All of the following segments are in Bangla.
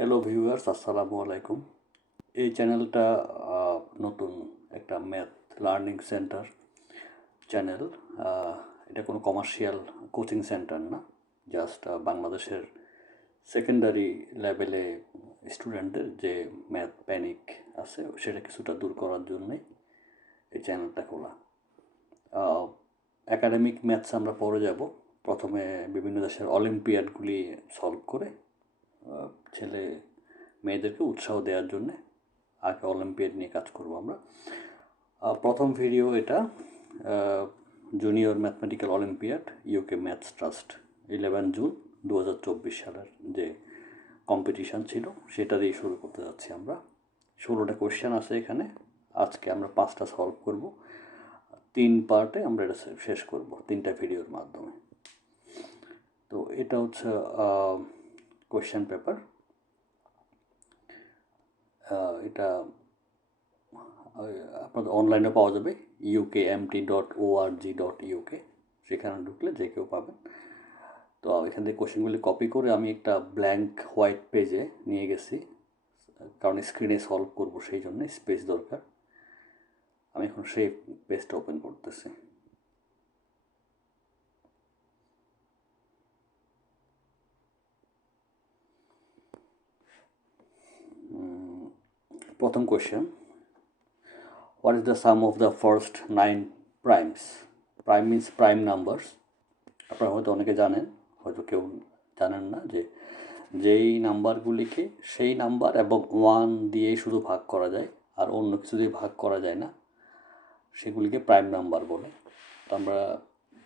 হ্যালো ভিউয়ার্স আসসালামু আলাইকুম এই চ্যানেলটা নতুন একটা ম্যাথ লার্নিং সেন্টার চ্যানেল এটা কোনো কমার্শিয়াল কোচিং সেন্টার না জাস্ট বাংলাদেশের সেকেন্ডারি লেভেলে স্টুডেন্টদের যে ম্যাথ প্যানিক আছে, সেটা কিছুটা দূর করার জন্যে এই চ্যানেলটা খোলা। একাডেমিক ম্যাথস আমরা পড়ে যাব। প্রথমে বিভিন্ন দেশের অলিম্পিয়াডগুলি সলভ করে ছেলে মেয়েদেরকে উৎসাহ দেওয়ার জন্যে আগে অলিম্পিয়াড নিয়ে কাজ করব আমরা। প্রথম ভিডিও এটা junior mathematical olympiad UK maths trust eleven June দু হাজার চব্বিশ সালের যে কম্পিটিশান ছিল, সেটা দিয়ে শুরু করতে যাচ্ছি আমরা। ষোলোটা কোয়েশ্চেন আছে এখানে, আজকে আমরা পাঁচটা সলভ করব। তিন পার্টে আমরা এটা শেষ করব, তিনটা ভিডিওর মাধ্যমে। তো এটা হচ্ছে কোয়েশ্চেন পেপার এটা আহ, আপনাদের অনলাইনে পাওয়া যাবে UK MT dot O R G dot UK সেখানে ঢুকলে যে কেউ পাবেন। তো এখান থেকে কোশ্চেনগুলি কপি করে আমি একটা ব্ল্যাঙ্ক হোয়াইট পেজে নিয়ে গেছি কারণ স্ক্রিনে সলভ করব সেই জন্য স্পেস দরকার। আমি এখন সেই পেজটা ওপেন করতেছি। প্রথম question what is the sum of the first nine primes prime means prime numbers আপনারা হয়তো অনেকে জানেন, হয়তো কেউ জানেন না যে যেই নাম্বারগুলিকে সেই নাম্বার এবং ওয়ান দিয়েই শুধু ভাগ করা যায় আর অন্য কিছু দিয়ে ভাগ করা যায় না, সেগুলিকে প্রাইম নাম্বার বলে। তো আমরা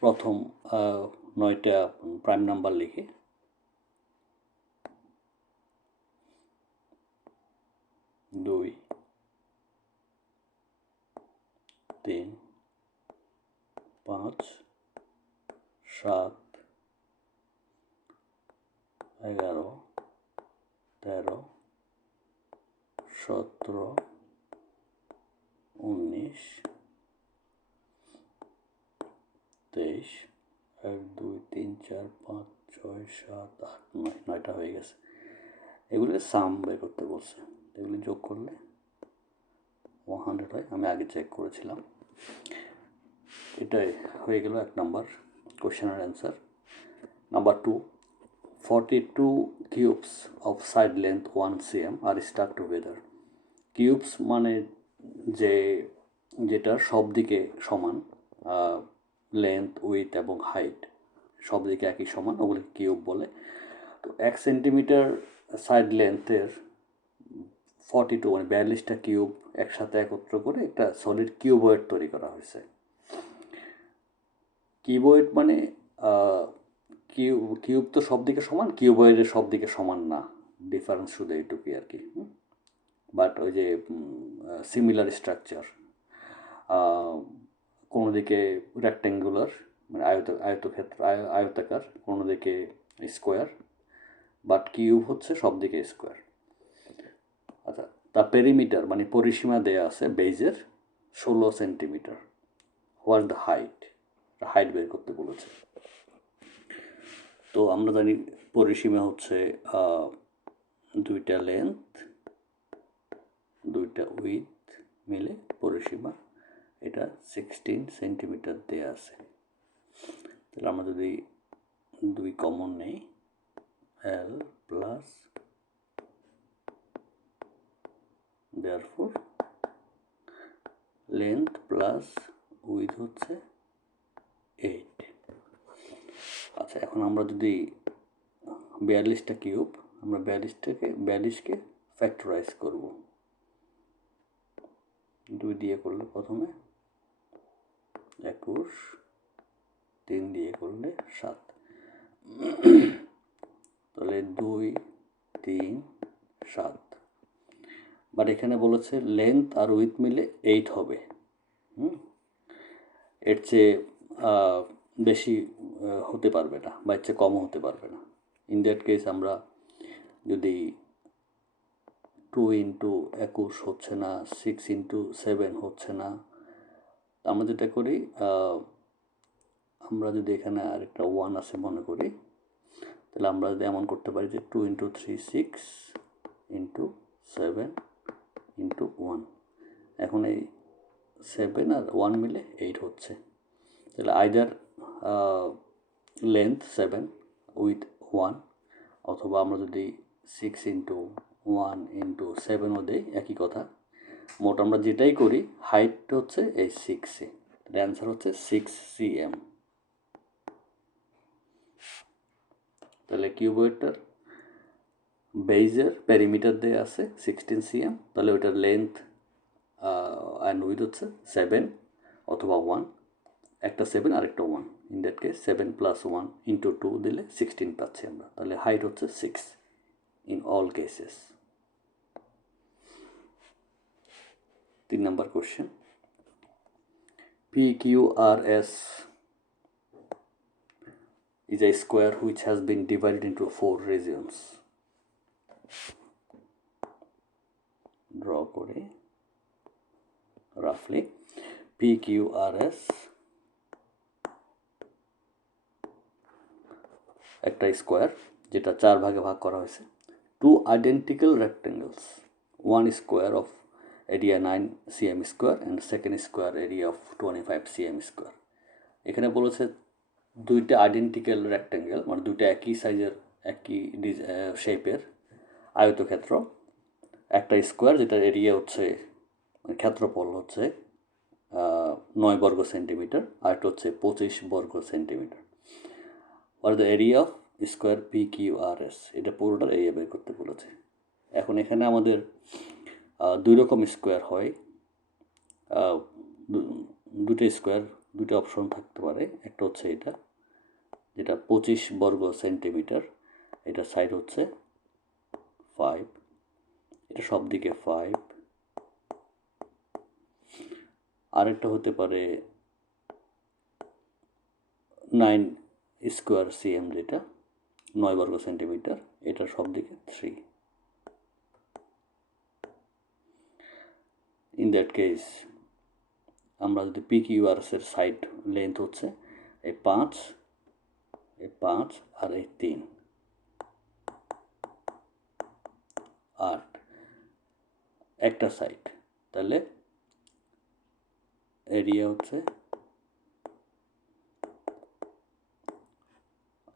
প্রথম নয়টা প্রাইম নাম্বার লিখি। দুই, তিন, পাঁচ, সাত, এগারো, তেরো, সতেরো, উনিশ, তেইশ, এক, দুই, তিন, চার, পাঁচ, ছয়, সাত, আট, নয়, নয়টা হয়ে গেছে। এগুলিকে সাম বের করতে বলছে। এগুলি যোগ করলে ওয়ান হান্ড্রেড হয়। আমি আগে চেক করেছিলাম। এটাই হয়ে গেল এক নাম্বার কোশ্চেনের answer number two forty two cubes of side length one cm R Starc together cubes মানে যে, যেটা সব দিকে সমান লেন্থ উইথ এবং হাইট সব দিকে একই সমান, ওগুলিকে কিউব বলে। তো এক সেন্টিমিটার সাইড লেন্থের ফর্টি টু মানে বিয়াল্লিশটা কিউব একসাথে একত্র করে একটা সলিড কিউবয়েড তৈরি করা হয়েছে। কিউবয়েড মানে কিউব কিউব তো সব দিকে সমান কিউবয়েডের সব দিকে সমান না। ডিফারেন্স শুধু এইটুকুই আর কি বাট ওই যে সিমিলার স্ট্রাকচার কোনো দিকে রেক্ট্যাঙ্গুলার মানে আয়ত, আয়তক্ষেত্র, আয়- আয়তাকার কোনো দিকে স্কোয়ার বাট কিউব হচ্ছে সব দিকে স্কোয়ার তার পেরিমিটার মানে পরিসীমা দেয়া আছে বেজের ষোলো centimetre what the height height বের করতে বলেছে। তো আমরা জানি পরিসীমা হচ্ছে দুইটা লেন্থ দুইটা উইথ মিলে পরিসীমা। এটা সিক্সটিন সেন্টিমিটার দেয়া আছে। তাহলে আমরা যদি দুই কমন নেই L plus therefore length plus width হচ্ছে এইট আচ্ছা এখন আমরা যদি বিয়াল্লিশটা কিউব আমরা বিয়াল্লিশটাকে, বিয়াল্লিশকে ফ্যাক্টরাইজ করব। দুই দিয়ে করলে প্রথমে একুশ, তিন দিয়ে করলে সাত। তাহলে দুই, তিন, সাত। বাট এখানে বলেছে লেন্থ আর উইথ মিলে এইট হবে। হুম? এর চেয়ে বেশি হতে পারবে না বা এর চেয়ে কমও হতে পারবে না। ইন দ্যাট কেস আমরা যদি টু ইন্টু একুশ হচ্ছে না সিক্স ইন্টু সেভেন হচ্ছে না, আমরা যেটা করি আমরা যদি এখানে আরেকটা ওয়ান আছে মনে করি, তাহলে আমরা যদি এমন করতে পারি যে two into three six into seven into one এখন এই সেভেন আর ওয়ান মিলে এইট হচ্ছে। তাহলে either length seven width one অথবা আমরা যদি সিক্স ইন্টু ওয়ান ইন্টু সেভেনও দিই, একই কথা। মোট আমরা যেটাই করি হাইট হচ্ছে এই সিক্সে তাহলে অ্যান্সার হচ্ছে সিক্স সি এম তাহলে কিউবয়েডটার বেইজের প্যারিমিটার দিয়ে আছে সিক্সটিন সিএম তাহলে ওইটার লেন্থ অ্যান্ড উইথ হচ্ছে সেভেন অথবা ওয়ান একটা সেভেন আর একটা one in that case seven plus one into two দিলে সিক্সটিন পাচ্ছি আমরা। তাহলে হাইট হচ্ছে সিক্স ইন অল কেসেস তিন নম্বর question P Q R S is a square which has been divided into four regions. Draw করে, roughly PQRS একটা স্কোয়ার যেটা চার ভাগে ভাগ করা হয়েছে। Two identical rectangles one square of area nine cm square and second square area of twenty five cm square এখানে বলেছে দুইটা আইডেন্টিক্যাল রেক্টেঙ্গেল মানে দুইটা একই সাইজের একই শেপের আয়তক্ষেত্র, একটা স্কোয়ার যেটার এরিয়া হচ্ছে মানে ক্ষেত্রফল হচ্ছে নয় বর্গ সেন্টিমিটার আর একটা হচ্ছে পঁচিশ বর্গ centimetre R the area of square P Q R S এটা পুরোটার এরিয়া বের করতে বলেছে। এখন এখানে আমাদের দুই রকম স্কোয়ার হয়। দুটো স্কোয়ার দুটো অপশন থাকতে পারে। একটা হচ্ছে এটা, যেটা পঁচিশ বর্গ সেন্টিমিটার এটা সাইড হচ্ছে ফাইভ এটা সব দিকে ফাইভ আরেকটা হতে পারে নাইন স্কোয়ার সিএম যেটা, নয় বর্গ সেন্টিমিটার এটা সব দিকে থ্রি ইন দ্যাট কেস আমরা যদি পি কিউআরএসের সাইড লেন্থ হচ্ছে, এই পাঁচ এই পাঁচ আর এই তিন। আট একটা সাইড তাহলে এরিয়া হচ্ছে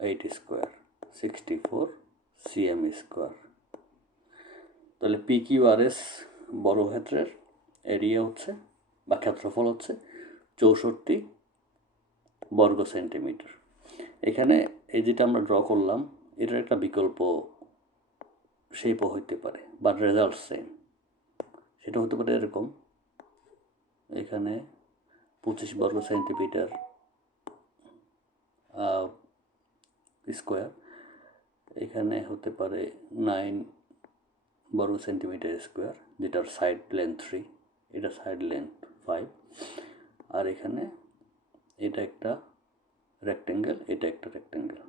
eight square sixty four cm square তাহলে পি কিউআরএস বর্গক্ষেত্রের এরিয়া হচ্ছে বা ক্ষেত্রফল হচ্ছে চৌষট্টি বর্গ সেন্টিমিটার এখানে এই যেটা আমরা ড্র করলাম, এটার একটা বিকল্প শেপও হইতে পারে বা রেজাল্ট সেম সেটা হতে পারে এরকম, এখানে পঁচিশ বর্গ সেন্টিমিটার স্কোয়ার এখানে হতে পারে নাইন বর্গ সেন্টিমিটার স্কোয়ার যেটার সাইড লেন্থ থ্রি এটা সাইড লেন্থ ফাইভ আর এখানে এটা একটা রেক্টেঙ্গেল এটা একটা রেক্টেঙ্গেল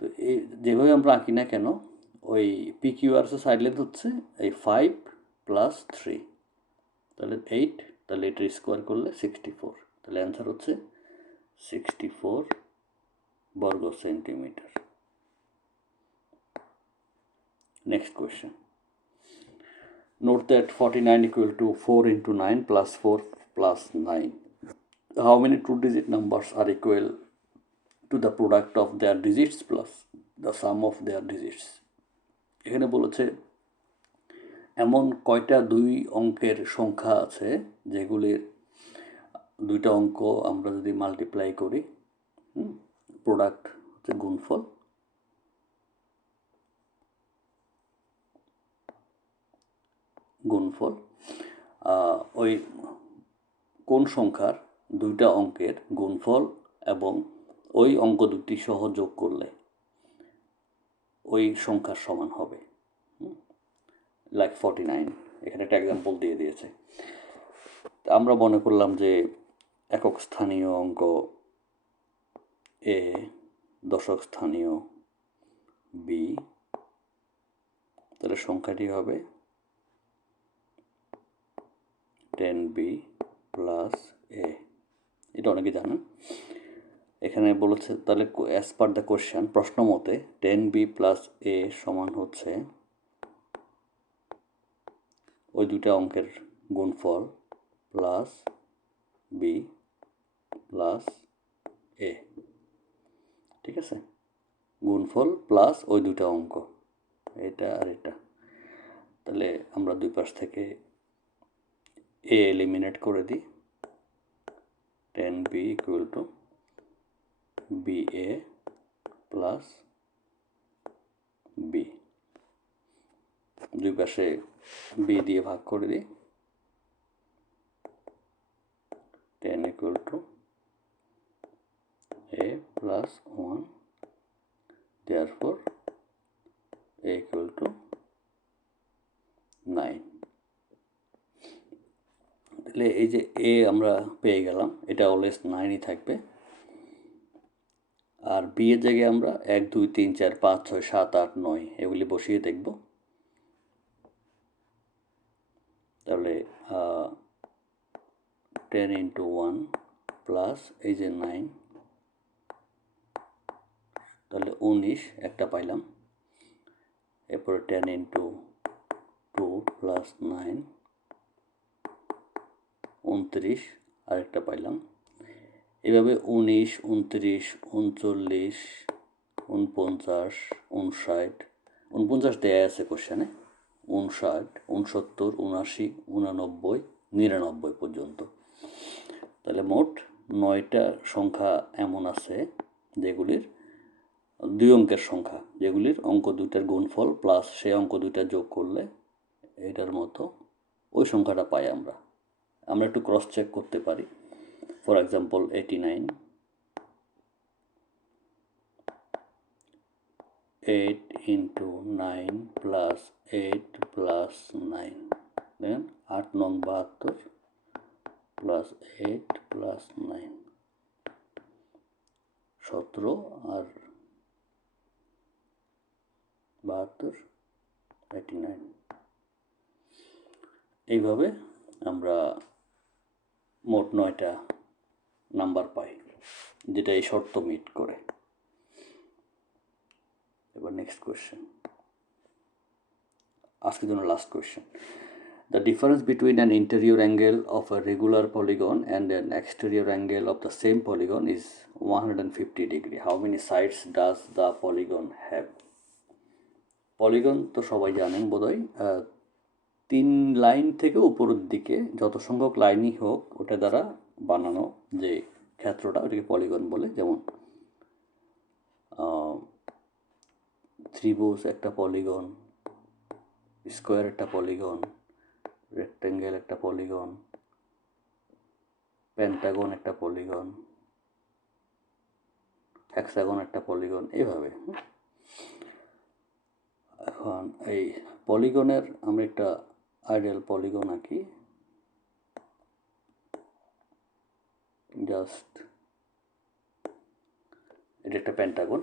তো এই যেভাবে আমরা আঁকি না কেন, ওই পি কিউআরসে সাইড লেন্থ হচ্ছে এই ফাইভ প্লাস থ্রি তাহলে এইট তাহলে এটার স্কোয়ার করলে সিক্সটি ফোর তাহলে অ্যান্সার হচ্ছে সিক্সটি ফোর বর্গ centimetre next question Note that 49 equal to 4 into 9 plus 4 plus 9. How many two-digit numbers are equal to the product of their digits plus the sum of their digits? এখানে বলেছে, এমন কয়টা দুই অঙ্কের সংখ্যা আছে যেগুলির দুইটা অঙ্ক আমরা যদি মাল্টিপ্লাই করি প্রোডাক্ট হচ্ছে গুণফল গুণফল ওই কোন সংখ্যার দুইটা অঙ্কের গুণফল এবং ওই অঙ্ক দুটি সহ যোগ করলে ওই সংখ্যার সমান হবে। লাইক ফর্টি নাইন এখানে একটা এক্সাম্পল দিয়ে দিয়েছে। আমরা মনে করলাম যে একক স্থানীয় অঙ্ক এ দশক স্থানীয় বি তাহলে সংখ্যাটি হবে টেন বি প্লাস এ এটা অনেকে জানেন। এখানে বলেছে, তাহলে অ্যাজ পার দ্য কোয়েশ্চেন প্রশ্ন মতে টেন বি প্লাস এ সমান হচ্ছে ওই দুইটা অঙ্কের গুণফল প্লাস বি প্লাস এ ঠিক আছে? গুণফল প্লাস ওই দুটা অঙ্ক, এটা আর এটা। তাহলে আমরা দুই পাশ থেকে এ এলিমিনেট করে দিই ten b equal to b a plus b দুই পাশে বি দিয়ে ভাগ করে দিই। Ten equal to a plus one therefore, a equal to 9 তাহলে এই যে এ আমরা পেয়ে গেলাম, এটা অলওয়েজ নাইনই থাকবে। আর বি এর জায়গায় আমরা এক, দুই, তিন, চার, পাঁচ, ছয়, সাত, আট, নয় এগুলি বসিয়ে দেখব। তাহলে টেন ইন্টু ওয়ান প্লাস এই যে নাইন তাহলে উনিশ একটা পাইলাম। এরপরে ten into two plus nine উনত্রিশ আরেকটা পাইলাম। এভাবে উনিশ, উনত্রিশ, উনচল্লিশ, উনপঞ্চাশ, উনষাট, উনপঞ্চাশ দেয়া আছে কোশ্চেনে উনষাট, উনসত্তর, উনআশি, উনানব্বই, নিরানব্বই পর্যন্ত। তাহলে মোট নয়টা সংখ্যা এমন আছে যেগুলির দুই অঙ্কের সংখ্যা, যেগুলির অঙ্ক দুইটার গুণফল প্লাস সেই অঙ্ক দুইটা যোগ করলে এটার মতো ওই সংখ্যাটা পাই আমরা। আমরা একটু ক্রস চেক করতে পারি। Eighty nine eight into nine plus eight plus nine then আট নং বাহাত্তর প্লাস এইট প্লাস নাইন সতেরো আর বাহাত্তর এইটি নাইন এইভাবে আমরা মোট নয়টা নাম্বার পাই, যেটা এই শর্ত মিট করে। এবার নেক্সট কোয়েশ্চেন আজকের জন্য last question the difference between an interior angle of a regular polygon and an exterior angle of the same polygon is one hundred fifty degree how many sides does the polygon have polygon তো সবাই জানেন বোধহয় তিন লাইন থেকে উপরের দিকে যত সংখ্যক লাইনই হোক, ওটা দ্বারা বানানো যে ক্ষেত্রটা ওটাকে পলিগন বলে, যেমন ত্রিভুজ একটা পলিগন স্কোয়ার একটা পলিগন রেক্টেঙ্গেল একটা পলিগন প্যান্টাগন একটা পলিগন হ্যাক্সাগন একটা পলিগন এইভাবে। এখন এই পলিগনের আমরা একটা আইডিয়াল পলিগন আঁকি। জাস্ট এটা একটা পেন্টাগন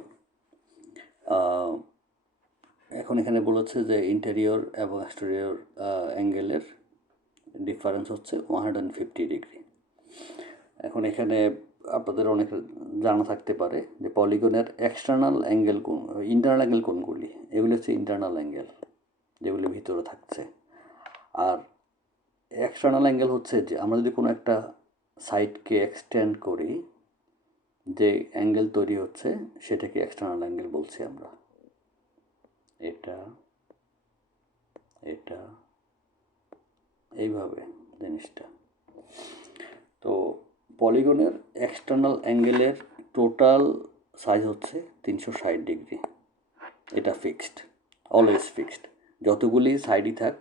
এখন এখানে বলেছে যে ইন্টেরিয়র এবং এক্সটেরিয়র অ্যাঙ্গেলের ডিফারেন্স হচ্ছে ওয়ান হান্ড্রেড ফিফটি ডিগ্রি এখন এখানে আপনাদের অনেক জানা থাকতে পারে যে পলিগনের এক্সটার্নাল অ্যাঙ্গেল কোন ইন্টারনাল অ্যাঙ্গেল কোনগুলি? এগুলি হচ্ছে ইন্টারনাল অ্যাঙ্গেল যেগুলি ভিতরে থাকছে। আর এক্সটার্নাল অ্যাঙ্গেল হচ্ছে যে আমরা যদি কোনো একটা সাইডকে এক্সটেন্ড করি, যে অ্যাঙ্গেল তৈরি হচ্ছে সেটাকে এক্সটার্নাল অ্যাঙ্গেল বলছি আমরা। এটা এটা, এইভাবে জিনিসটা। তো পলিগনের এক্সটার্নাল অ্যাঙ্গেলের টোটাল সাইজ হচ্ছে তিনশো ষাট ডিগ্রি এটা ফিক্সড অলওয়েজ ফিক্সড যতগুলি সাইডই থাক,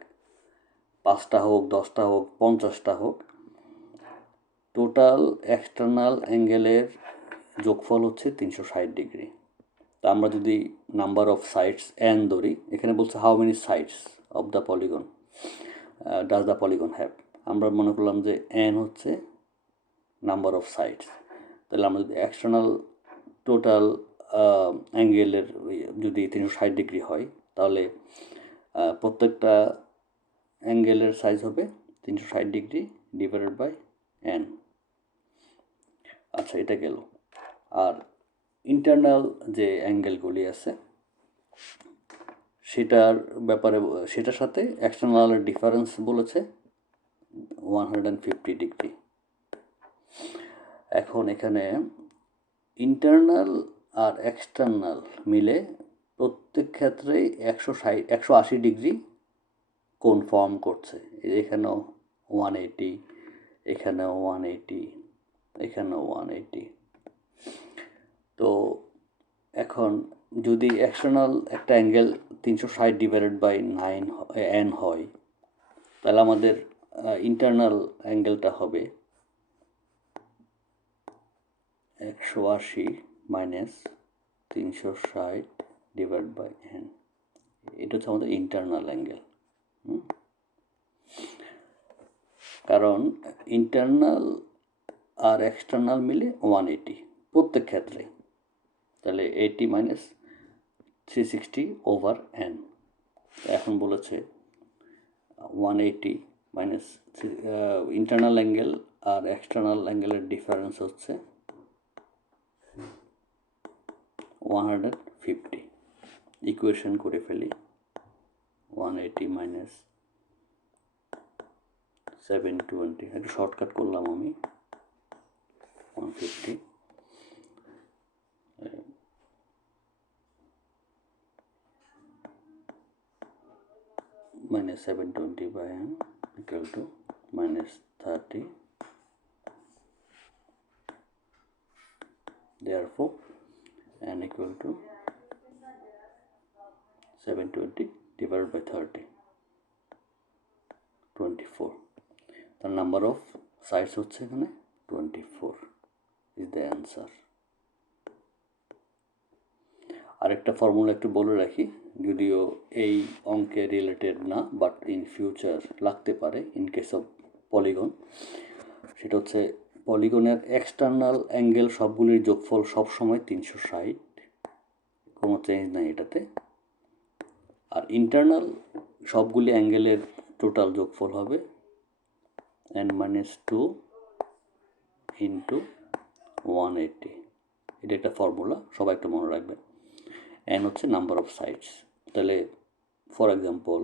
পাঁচটা হোক, দশটা হোক, পঞ্চাশটা হোক টোটাল এক্সটার্নাল অ্যাঙ্গেলের যোগফল হচ্ছে তিনশো ষাট ডিগ্রি। তা আমরা যদি নাম্বার অফ সাইডস এন ধরি, এখানে বলছে how many sides of the polygon does the polygon have আমরা মনে করলাম যে এন হচ্ছে নাম্বার অফ সাইডস তাহলে আমরা যদি এক্সটার্নাল টোটাল অ্যাঙ্গেলের যদি তিনশো ষাট ডিগ্রি হয়, তাহলে প্রত্যেকটা অ্যাঙ্গেলের সাইজ হবে তিনশো ষাট ডিগ্রি ডিভাইডেড বাই এন আচ্ছা এটা গেল। আর ইন্টারনাল যে অ্যাঙ্গেলগুলি আছে, সেটার ব্যাপারে, সেটার সাথে এক্সটার্নালের ডিফারেন্স বলেছে ওয়ান হান্ড্রেড ফিফটি ডিগ্রি এখন এখানে ইন্টারনাল আর এক্সটার্নাল মিলে প্রত্যেক ক্ষেত্রেই একশো ষাট, একশো আশি ডিগ্রি কোণ ফর্ম করছে এখানেও ওয়ান এইটি এখানেও ওয়ান এইটি এখানেও ওয়ান এইটি তো এখন যদি এক্সটার্নাল একটা অ্যাঙ্গেল তিনশো ষাট ডিভাইডেড বাই নাইন এন হয়, তাহলে আমাদের ইন্টারনাল অ্যাঙ্গেলটা হবে একশো আশি মাইনাস তিনশো ষাট ডিভাইড বাই এন এটা হচ্ছে আমাদের ইন্টারনাল অ্যাঙ্গেল কারণ ইন্টারনাল আর এক্সটার্নাল মিলে ওয়ান এইটি প্রত্যেক ক্ষেত্রে। তাহলে eighty minus three sixty over n এখন বলেছে one eighty minus internal angle আর এক্সটার্নাল অ্যাঙ্গেলের ডিফারেন্স হচ্ছে ওয়ান হান্ড্রেড ফিফটি ইকুয়েশন করে ফেলি one eighty minus seven twenty একটু শর্টকাট করলাম আমি। one fifty minus 720 by n equal to minus 30 therefore n equal to 720 divided by 30 24 the number of sides হচ্ছে এখানে 24 is the answer. আরেকটা ফর্মুলা একটু বলে রাখি, যদিও এই অঙ্কে রিলেটেড না বাট ইন ফিউচার লাগতে পারে ইন কেস অফ পলিগন সেটা হচ্ছে পলিগনের এক্সটার্নাল অ্যাঙ্গেল সবগুলির যোগফল সবসময় তিনশো ষাট কোনো চেঞ্জ নাই এটাতে। আর ইন্টারনাল সবগুলি অ্যাঙ্গেলের টোটাল যোগফল হবে n minus two into one eighty এটা একটা ফর্মুলা সবাই একটু মনে রাখবেন এন হচ্ছে নাম্বার অফ সাইটস তাহলে ফর এক্সাম্পল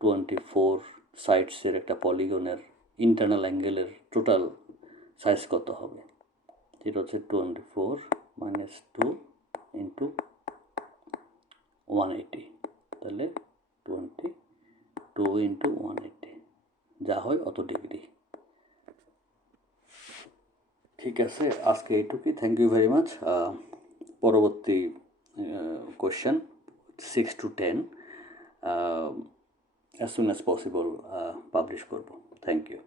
টোয়েন্টি ফোর সাইটসের একটা পলিগনের ইন্টারনাল অ্যাঙ্গেলের টোটাল সাইজ কত হবে? যেটা হচ্ছে twenty four minus two into one eighty তাহলে twenty two into one eighty যা হয় অত ডিগ্রি ঠিক আছে, আজকে এইটুকুই। থ্যাংক ইউ ভেরি মাচ পরবর্তী question six two ten as soon as possible publish করব। Thank you